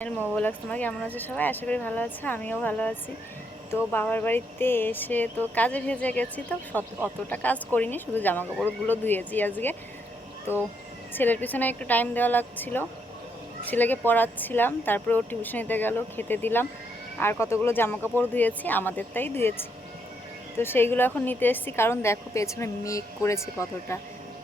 তোমরা কেমন আছো সবাই? আশা করি ভালো আছো, আমিও ভালো আছি। তো বাবার বাড়িতে এসে তো কাজে ভেজে গেছি, তো অতটা কাজ করিনি, শুধু জামা কাপড়গুলো ধুয়েছি আজকে। তো ছেলের পিছনে একটু টাইম দেওয়া লাগছিল, ছেলেকে পড়াচ্ছিলাম, তারপরে ও টিউশনিতে গেল, খেতে দিলাম। আর কতগুলো জামা কাপড় ধুয়েছি, আমাদেরটাই ধুয়েছি। তো সেইগুলো এখন নিতে এসেছি, কারণ দেখো পেছনে মেঘ করেছে কতটা,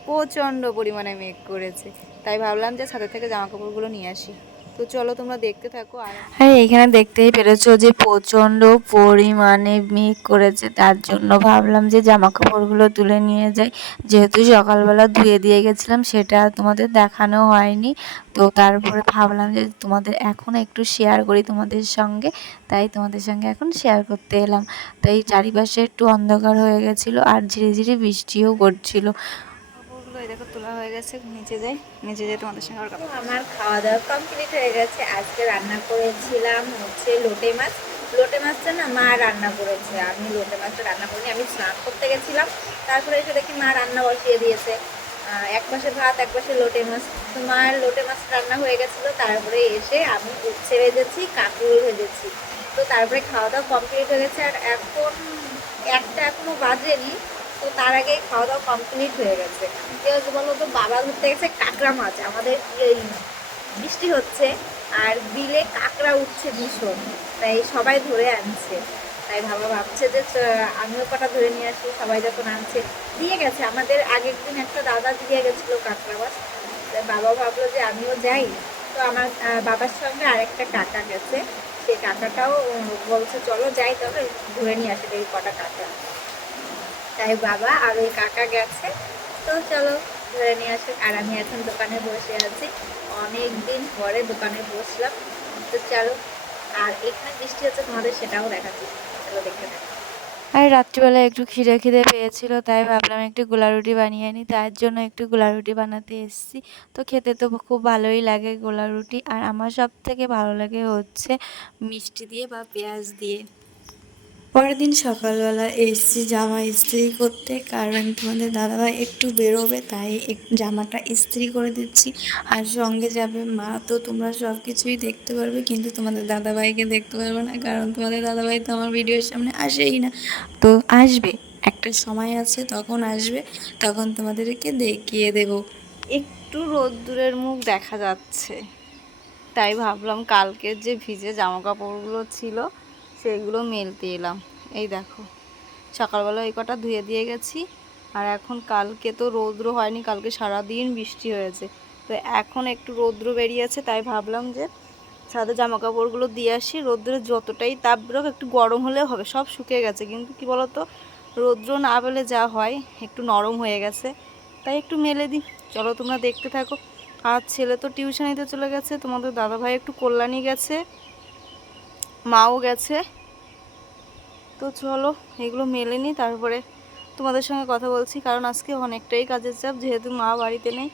প্রচণ্ড পরিমাণে মেঘ করেছে। তাই ভাবলাম যে ছাদের থেকে জামা কাপড়গুলো নিয়ে আসি। তো চলো তোমরা দেখতে থাকো। আর এইখানে দেখতেই পেরেছো যে প্রচণ্ড পরিমাণে মেঘ করেছে, তার জন্য ভাবলাম যে জামা কাপড়গুলো তুলে নিয়ে যাই। যেহেতু সকালবেলা ধুয়ে দিয়ে গেছিলাম, সেটা তোমাদের দেখানো হয়নি। তো তারপরে ভাবলাম যে তোমাদের এখন একটু শেয়ার করি তোমাদের সঙ্গে, তাই তোমাদের সঙ্গে এখন শেয়ার করতে এলাম। তাই চারিপাশে একটু অন্ধকার হয়ে গেছিলো, আর ঝিরি ঝিরি বৃষ্টিও পড়ছিল। কাপড়গুলো এই দেখো তোলা হয়ে গেছে, নিচে যাই, নিচে যাই তোমাদের সঙ্গে। আমার খাওয়া দাওয়া কমপ্লিট হয়ে গেছে। আজকে রান্না করেছিলাম হচ্ছে লোটে মাছ। লোটে মাছটা না মা রান্না করেছে, আমি লোটে মাছটা রান্না করিনি। আমি স্নান করতে গেছিলাম, তারপরে এসে দেখি মা রান্না বসিয়ে দিয়েছে। এক পাশে ভাত, এক পাশে লোটে মাছ। তো মার লোটে মাছ রান্না হয়ে গেছিলো, তারপরে এসে আমি উচ্ছে ভেজেছি, কাঁকরোল ভেজেছি। তো তারপরে খাওয়া দাওয়া কমপ্লিট হয়ে গেছে। আর এখন একটা এখনো বাজেনি, তো তার আগে খাওয়া দাওয়া কমপ্লিট হয়ে গেছে। কেউ বলো তো, বাবা ধরতে গেছে কাঁকড়া মাছ। আমাদের এই বৃষ্টি হচ্ছে আর বিলে কাঁকড়া উঠছে ভীষণ, তাই সবাই ধরে আনছে। তাই বাবা ভাবছে যে আমিও কটা ধরে নিয়ে আসি। সবাই যখন আনছে দিয়ে গেছে, আমাদের আগের দিন একটা দাদা দিয়ে গেছিলো কাঁকড়া মাছ। বাবা ভাবলো যে আমিও যাই। তো আমার বাবার সঙ্গে আরেকটা কাকা গেছে, সেই কাকাটাও বলছে চলো যাই, তবে ধরে নিয়ে আসে এই কটা কাঁকড়া। তাই বাবা আর ওই কাকা গেছে, তো চলো ধরে নিয়ে আসুক। আর আমি এখন দোকানে বসে আছি, অনেক দিন পরে দোকানে বসলাম। তো চলো, আর এখানে বৃষ্টি হচ্ছে তোমাদের সেটাও দেখাচ্ছি, চলো দেখতে থাকো। আর রাত্রিবেলা একটু খিদে খিদে পেয়েছিল, তাই ভাবলাম একটু গোলা রুটি বানিয়ে নিই, তার জন্য একটু গোলা রুটি বানাতে এসেছি। তো খেতে তো খুব ভালোই লাগে গোলা রুটি, আর আমার সব থেকে ভালো লাগে হচ্ছে মিষ্টি দিয়ে বা পেঁয়াজ দিয়ে। পরের দিন সকালবেলা এসেছি জামা ইস্ত্রি করতে, কারণ তোমাদের দাদাভাই একটু বেরোবে, তাই জামাটা ইস্ত্রি করে দিচ্ছি। আর সঙ্গে যাবে মা। তো তোমরা সব কিছুই দেখতে পারবে, কিন্তু তোমাদের দাদাভাইকে দেখতে পারবে না, কারণ তোমাদের দাদাভাই তো আমার ভিডিওর সামনে আসেই না। তো আসবে, একটা সময় আছে, তখন আসবে, তখন তোমাদেরকে দেখিয়ে দেব। একটু রোদ্দুরের মুখ দেখা যাচ্ছে, তাই ভাবলাম কালকের যে ভিজে জামা কাপড়গুলো ছিল সেগুলো মেলতে এলাম। এই দেখো সকালবেলা এই কটা ধুয়ে দিয়ে গেছি। আর এখন কালকে তো রৌদ্র হয়নি, কালকে সারাদিন বৃষ্টি হয়েছে। তো এখন একটু রৌদ্র বেরিয়েছে, তাই ভাবলাম যে ছাদে জামা কাপড়গুলো দিয়ে আসি। রৌদ্রে যতটাই তাপ বেরোক, একটু গরম হলেও হবে, সব শুকিয়ে গেছে। কিন্তু কি বলতো, রৌদ্র না পেলে যা হয়, একটু নরম হয়ে গেছে, তাই একটু মেলে দিই। চলো তোমরা দেখতে থাকো। আর ছেলে তো টিউশনিতে চলে গেছে, তোমাদের দাদাভাই একটু কল্যাণী গেছে, মাও গেছে। তো চলো এগুলো মেলে নিই, তারপরে তোমাদের সঙ্গে কথা বলছি। কারণ আজকে অনেকটাই কাজের চাপ, যেহেতু মা বাড়িতে নেই,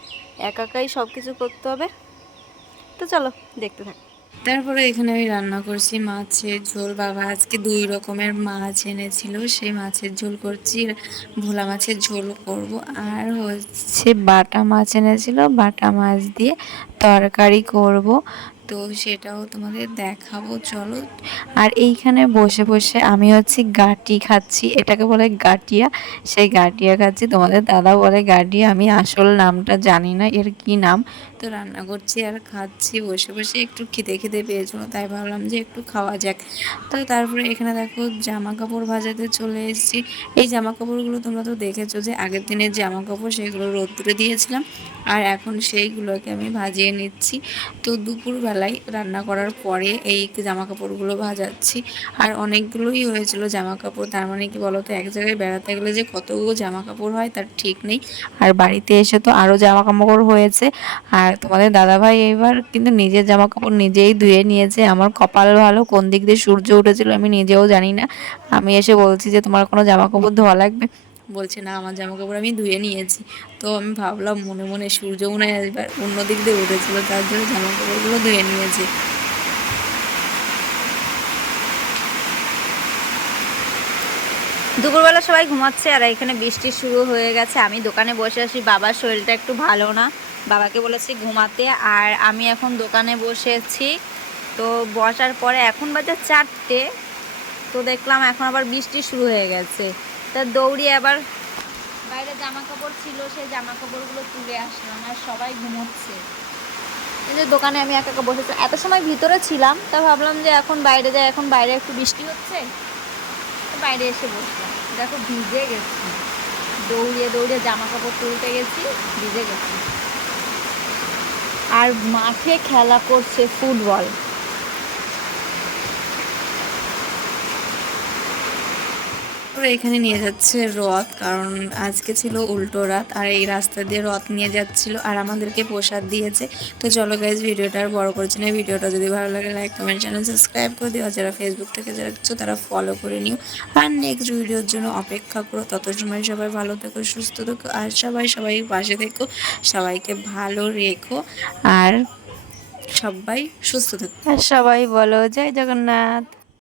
একাই সব কিছু করতে হবে। তো চলো দেখতে থাকো। তারপরে এখানে আমি রান্না করছি মাছের ঝোল। বাবা আজকে 2 রকমের মাছ এনেছিল, সেই মাছের ঝোল করছি, ভোলা মাছের ঝোল করব। আর হচ্ছে বাটা মাছ এনেছিল, বাটা মাছ দিয়ে তরকারি করব, তো সেটাও তোমাদের দেখাবো, চলো। আর এইখানে বসে বসে আমি হচ্ছে গাটি খাচ্ছি, এটাকে বলে গাটিয়া, সেই গাটিয়া খাচ্ছি। তোমাদের দাদা বলে গাটিয়া, আমি আসল নামটা জানি না এর কি নাম। তো রান্না করছি আর খাচ্ছি বসে বসে, একটু খিদে খিদে পেয়েছিল, তাই ভাবলাম যে একটু খাওয়া যাক। তো তারপরে এখানে দেখো জামা কাপড় ভাজাতে চলে এসেছি। এই জামা কাপড়গুলো তোমরা তো দেখেছো যে আগের দিনের জামা কাপড়, সেগুলো রোদ্দুরে দিয়েছিলাম, আর এখন সেইগুলোকে আমি ভাজিয়ে নিচ্ছি। তো দুপুরবেলায় রান্না করার পরে এই জামা কাপড়গুলো ভাজাচ্ছি। আর অনেকগুলোই হয়েছিল জামা কাপড়, তার মানে কি বলতো, এক জায়গায় বেড়াতে গেলে যে কতগুলো জামা কাপড় হয় তার ঠিক নেই। আর বাড়িতে এসে তো আরও জামা কাপড় হয়েছে। আর তোমাদের দাদাভাই এবার কিন্তু নিজের জামা কাপড় নিজেই ধুয়ে নিয়েছে। আমার কপাল ভালো, কোন দিক দিয়ে সূর্য উঠেছিল আমি নিজেও জানি না। আমি এসে বলছি যে তোমার কোনো জামা কাপড় ধোয়া লাগবে, বলছে না আমার জামা কাপড় আমি ধুয়ে নিয়েছি। তো আমি ভাবলাম মনে মনে সূর্য মনে হয় এবার অন্য দিক দিয়ে উঠেছিল, তার জন্য জামা কাপড়গুলো ধুয়ে নিয়েছে। দুপুরবেলা সবাই ঘুমাচ্ছে, আর এখানে বৃষ্টি শুরু হয়ে গেছে। আমি দোকানে বসে আছি, বাবার শরীরটা একটু ভালো না, বাবাকে বলেছি ঘুমাতে। আর আমি এখন দোকানে বসেছি, তো বসার পরে এখন বাজে 4টে, তো দেখলাম এখন আবার বৃষ্টি শুরু হয়ে গেছে। তা দৌড়িয়ে আবার বাইরে জামা কাপড় ছিল, সেই জামা কাপড়গুলো তুলে আসলাম, আর সবাই ঘুমোচ্ছে। এই যে দোকানে আমি একা একা বসেছিলাম, এত সময় ভিতরে ছিলাম, তা ভাবলাম যে এখন বাইরে যাই, এখন বাইরে একটু বৃষ্টি হচ্ছে, বাইরে এসে বসলাম। দেখো ভিজে গেছি, দৌড়িয়ে দৌড়িয়ে জামা কাপড় তুলতে গেছি, ভিজে গেছি। আর মাঠে খেলা করছে ফুটবল। ওরা এখানে নিয়ে যাচ্ছে রথ, কারণ আজকে ছিল উল্টো রাত, আর এই রাস্তা দিয়ে রথ নিয়ে যাচ্ছিল, আর আমাদেরকে প্রসাদ দিয়েছে। তো চলো গাইজ, ভিডিওটা আর বড় করছি না। ভিডিওটা যদি ভালো লাগে লাইক কমেন্ট চ্যানেল সাবস্ক্রাইব করে দিও, যারা ফেসবুক থেকে যারা দেখছো তারা ফলো করে নিও, আর নেক্সট ভিডিওর জন্য অপেক্ষা করো। তত সময় সবাই ভালো থেকো, সুস্থ থেকো, আর সবাই পাশে থেকো, সবাইকে ভালো রেখো, আর সবাই সুস্থ থেকো, আর সবাই বলো জয় জগন্নাথ।